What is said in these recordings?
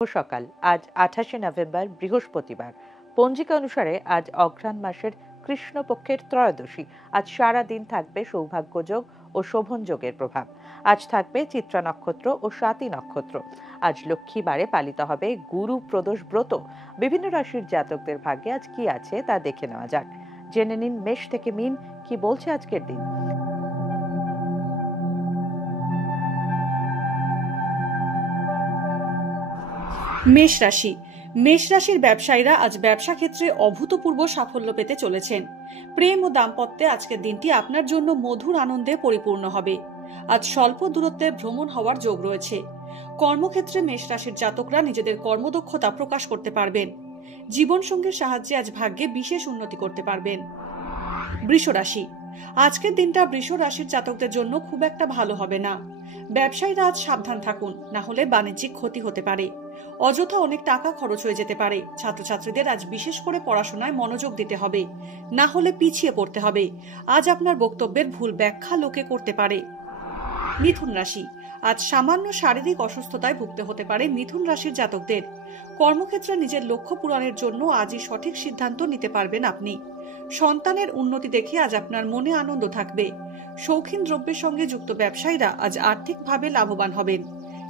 শুভ সকাল। আজ 28শে নভেম্বর, বৃহস্পতিবার। পঞ্জিকা অনুসারে আজ অঘ্রাণ মাসের কৃষ্ণপক্ষের ত্রয়োদশী। আজ সারা দিন থাকবে সৌভাগ্যযোগ ও শোভন যোগের প্রভাব। আজ থাকবে চিত্রা নক্ষত্র ও স্বাতী নক্ষত্র। আজ লক্ষ্মীবারে পালিত হবে গুরু প্রদোষ ব্রত। বিভিন্ন রাশির জাতকদের ভাগ্যে আজ কি আছে তা দেখে নেওয়া যাক। জেনে নিন মেষ থেকে মিন কি বলছে আজকের দিন। মেষ রাশি। মেষ রাশির ব্যবসায়ীরা আজ ব্যবসা ক্ষেত্রে অভূতপূর্ব সাফল্য পেতে চলেছেন। প্রেম ও দাম্পত্যে আজকের দিনটি আপনার জন্য মধুর আনন্দে পরিপূর্ণ হবে। আজ স্বল্প দূরত্বে ভ্রমণ হওয়ার যোগ রয়েছে। কর্মক্ষেত্রে মেষ রাশির জাতকরা নিজেদের কর্মদক্ষতা প্রকাশ করতে পারবেন। জীবনসঙ্গীর সাহায্যে আজ ভাগ্যে বিশেষ উন্নতি করতে পারবেন। বৃষ রাশি। আজকের দিনটা বৃষ রাশির জাতকদের জন্য খুব একটা ভালো হবে না। ব্যবসায়ীরা আজ সাবধান থাকুন, না হলে বাণিজ্যিক ক্ষতি হতে পারে। অযথা অনেক টাকা খরচ হয়ে যেতে পারে। ছাত্রছাত্রীদের আজ বিশেষ করে পড়াশোনায় মনোযোগ দিতে হবে, না হলে পিছিয়ে পড়তে হবে। আজ আপনার বক্তব্যের ভুল ব্যাখ্যা লোকে করতে পারে। মিথুন রাশি। আজ সামান্য শারীরিক অসুস্থতায় ভুগতে হতে পারে মিথুন রাশির জাতকদের। কর্মক্ষেত্রে নিজের লক্ষ্য পূরণের জন্য আজই সঠিক সিদ্ধান্ত নিতে পারবেন আপনি। সন্তানের উন্নতি দেখে আজ আপনার মনে আনন্দ থাকবে। শৌখিন দ্রব্যের সঙ্গে যুক্ত ব্যবসায়ীরা আজ আর্থিকভাবে লাভবান হবেন।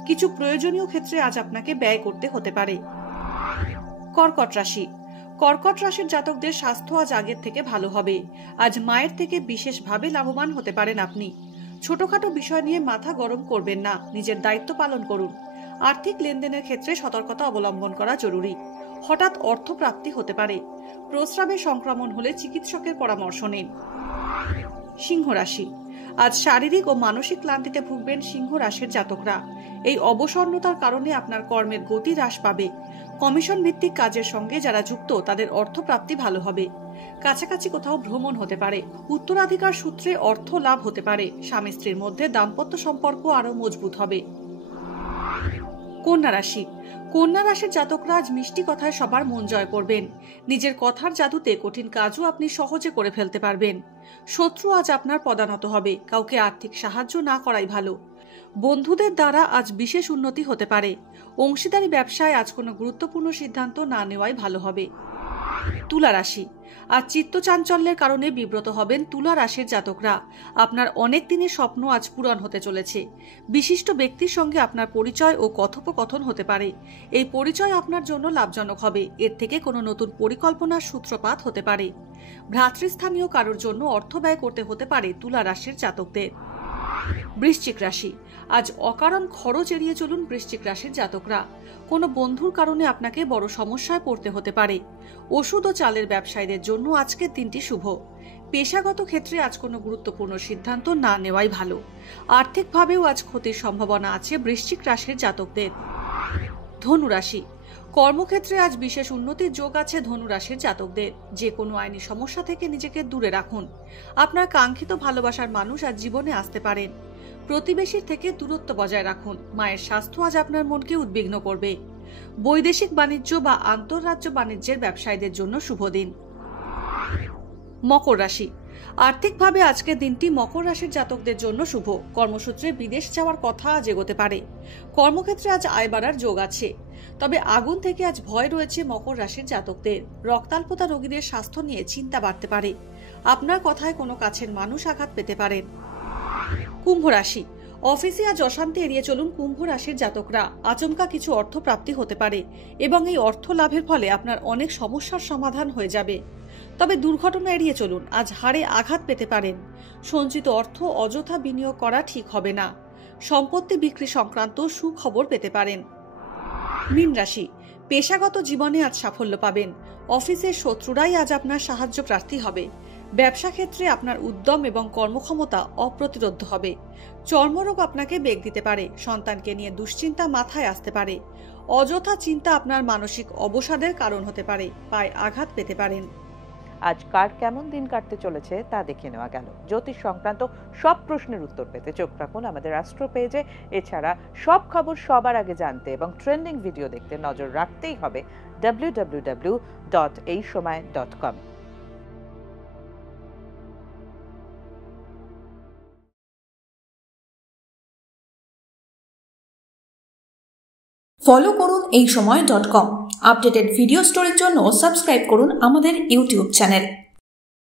কিছু প্রয়োজনীয় ক্ষেত্রে আজ আপনাকে ব্যয় করতে হতে পারে। কর্কট রাশি। কর্কট রাশির জাতকদের স্বাস্থ্য আজ আগের থেকে ভালো হবে। আজ মায়ের থেকে বিশেষভাবে লাভবান হতে পারেন আপনি। ছোটখাটো বিষয় নিয়ে মাথা গরম করবেন না, নিজের দায়িত্ব পালন করুন। আর্থিক লেনদেনের ক্ষেত্রে সতর্কতা অবলম্বন করা জরুরি। হঠাৎ অর্থ প্রাপ্তি হতে পারে। প্রস্রাবে সংক্রমণ হলে চিকিৎসকের পরামর্শ নিন। সিংহ রাশি। আজ শারীরিক ও মানসিক ক্লান্তিতে ভুগবেন সিংহ রাশির জাতকরা। এই অবসন্নতার কারণে আপনার কর্মের গতি হ্রাস পাবে। কমিশন ভিত্তিক কাজের সঙ্গে যারা যুক্ত তাদের অর্থপ্রাপ্তি ভালো হবে। কাছাকাছি কোথাও ভ্রমণ হতে পারে। উত্তরাধিকার সূত্রে অর্থ লাভ হতে পারে। স্বামী স্ত্রীর মধ্যে দাম্পত্য সম্পর্ক আরো মজবুত হবে। কন্যা রাশি। কন্যা রাশির জাতকরা আজ মিষ্টি কথায় সবার মন জয় করবেন। নিজের কথার জাদুতে কঠিন কাজও আপনি সহজে করে ফেলতে পারবেন। শত্রু আজ আপনার পদানত হবে। কাউকে আর্থিক সাহায্য না করাই ভালো। বন্ধুদের দ্বারা আজ বিশেষ উন্নতি হতে পারে। অংশীদারি ব্যবসায় আজ কোনো গুরুত্বপূর্ণ সিদ্ধান্ত না নেওয়াই ভালো হবে। তুলা রাশি। আজ চিত্তচাঞ্চল্যের কারণে বিব্রত হবেন তুলা রাশির জাতকরা। আপনার অনেক দিনের স্বপ্ন আজ পূরণ হতে চলেছে। বিশিষ্ট ব্যক্তির সঙ্গে আপনার পরিচয় ও কথোপকথন হতে পারে। এই পরিচয় আপনার জন্য লাভজনক হবে। এর থেকে কোনো নতুন পরিকল্পনার সূত্রপাত হতে পারে। ভ্রাতৃস্থানীয় কারোর জন্য অর্থ ব্যয় করতে হতে পারে তুলা রাশির জাতকদের। বৃশ্চিক রাশি। আজ অকারণ খরচ এড়িয়ে চলুন বৃশ্চিক রাশির জাতকরা। কোনো বন্ধুর কারণে আপনাকে বড় সমস্যায় পড়তে হতে পারে। ওষুধ ও চালের ব্যবসায়ীদের জন্য আজকের দিনটি শুভ। পেশাগত ক্ষেত্রে আজ কোনো গুরুত্বপূর্ণ সিদ্ধান্ত না নেওয়াই ভালো। আর্থিকভাবেও আজ ক্ষতির সম্ভাবনা আছে বৃশ্চিক রাশির জাতকদের। ধনু রাশি। কর্মক্ষেত্রে আজ বিশেষ উন্নতির যোগ আছে ধনু রাশির জাতকদের। যে কোনো আইনি সমস্যা থেকে নিজেকে দূরে রাখুন। আপনার কাঙ্ক্ষিত ভালোবাসার মানুষ আজ জীবনে আসতে পারেন। প্রতিবেশীর থেকে দূরত্ব বজায় রাখুন। মায়ের স্বাস্থ্য আজ আপনার মনকে উদ্বিগ্ন করবে। বৈদেশিক বাণিজ্য বা আন্তঃরাজ্য বাণিজ্যের ব্যবসায়ীদের জন্য শুভ দিন। মকর রাশি। আর্থিকভাবে আজকের দিনটি মকর রাশির জাতকদের জন্য শুভ। কর্মসূত্রে বিদেশ যাওয়ার কথা আজ এগোতে পারে। কর্মক্ষেত্রে আজ আয় বাড়ার যোগ আছে। তবে আগুন থেকে আজ ভয় রয়েছে মকর রাশির জাতকদের। রক্তাল্পতা রোগীদের স্বাস্থ্য নিয়ে চিন্তা বাড়তে পারে। আপনার কথায় কোনো কাছের মানুষ আঘাত পেতে পারেন। কুম্ভ রাশি। অফিসে আজ অশান্তি এড়িয়ে চলুন কুম্ভ রাশির জাতকরা। আচমকা কিছু অর্থ প্রাপ্তি হতে পারে এবং এই অর্থ লাভের ফলে আপনার অনেক সমস্যার সমাধান হয়ে যাবে। তবে দুর্ঘটনা এড়িয়ে চলুন। আজ হাড়ে আঘাত পেতে পারেন। সঞ্চিত অর্থ অযথা বিনিয়োগ করা ঠিক হবে না। সম্পত্তি বিক্রি সংক্রান্ত সুখবর পেতে পারেন। মীন রাশি। পেশাগত জীবনে আজ সাফল্য পাবেন। অফিসের শত্রুরাই আজ আপনার সাহায্য প্রার্থী হবে। ব্যবসা ক্ষেত্রে আপনার উদ্যম এবং কর্মক্ষমতা অপ্রতিরোধ্য হবে। চর্মরোগ আপনাকে বেগ দিতে পারে। সন্তানকে নিয়ে দুশ্চিন্তা মাথায় আসতে পারে। অযথা চিন্তা আপনার মানসিক অবসাদের কারণ হতে পারে। পায়ে আঘাত পেতে পারেন। আজ কার কেমন দিন কাটতে চলেছে তা দেখে নেওয়া গেল। জ্যোতিষ সংক্রান্ত সব প্রশ্নের উত্তর পেতে চোখ রাখুন আমাদের রাষ্ট্র পেজে। এছাড়া সব খবর সবার আগে জানতে এবং ট্রেন্ডিং ভিডিও দেখতে নজর রাখতেই হবে www.eisomay.com। ফলো করুন এইসময়.com। আপডেটেড ভিডিও স্টোরির জন্য সাবস্ক্রাইব করুন আমাদের ইউটিউব চ্যানেল।